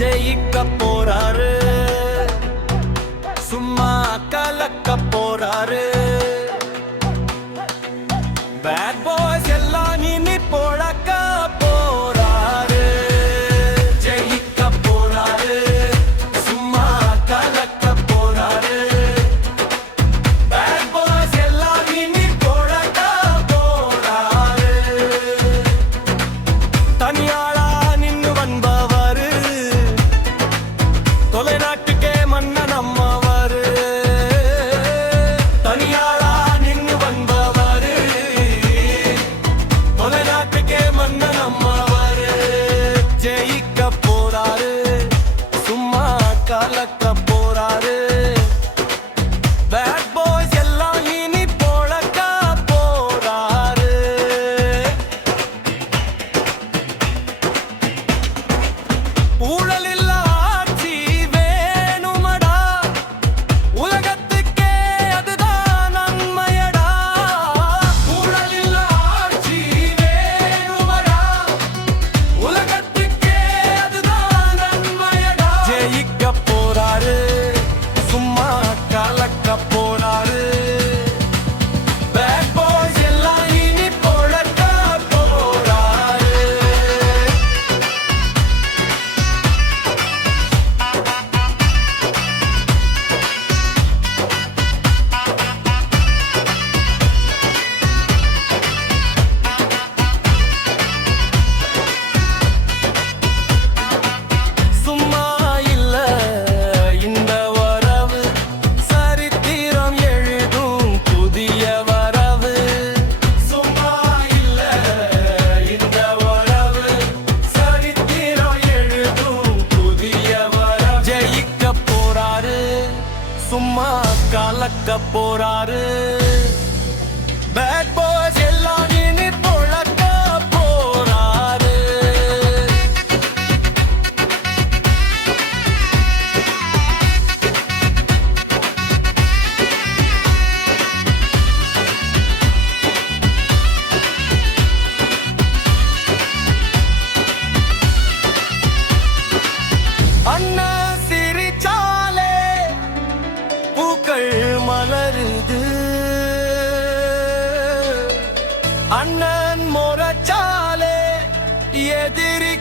ஜெயிக்க போறாரு, சும்மா கலக்க போறாரு. பேட் பாய்ஸ் எல்லாம் இனி பொழக்க போறாரு. ஜெயிக்க போறாரு, சும்மா கலக்க போறாரு. பேட் பாய்ஸ் எல்லாம் இனி பொழக்க போறாரு. தனியாளா நின்னு வந்தவரு, தொலைநாட்டுக்கே மன்னன் அம்மாவாரு. தனியாளா நின்னு வந்தவரு, தொலைநாட்டுக்கே மன்னன் அம்மாவாரு. ஜெயிக்க போறாரு, சும்மா கலக்க போறாரு. பேட் பாய்ஸ் எல்லாம் இனி பொழக்க போறாரு. ஊழலில் ஆட்சி வேணுமடா, உலகத்துக்கே அதுதான் நன்மையடா. ஊழலில் ஆட்சி வேணுமடா, உலகத்துக்கே அதுதான் நன்மையடா. ஜெயிக்க போறாரு, சும்மா கலக்க போறாரு. பேட் பாய்ஸ் எல்லாம் இனி பொழக்க போறாரு. சும்மா இல்ல இந்த வரவு, சரித்திரம் எழுதும் புதிய வரவு. சும்மா இல்ல இந்த வரவு, சரித்திரம் எழுதும் புதிய வரவு. ஜெயிக்க போறாரு, சும்மா கலக்க போறாரு. பேட் பாய்ஸ் எல்லாம் இனி பொழக்க போறாரு. அண்ணா சிரிச்சாலே பூக்கள் மலருது, அண்ணன் முறைச்சாலே எதிரி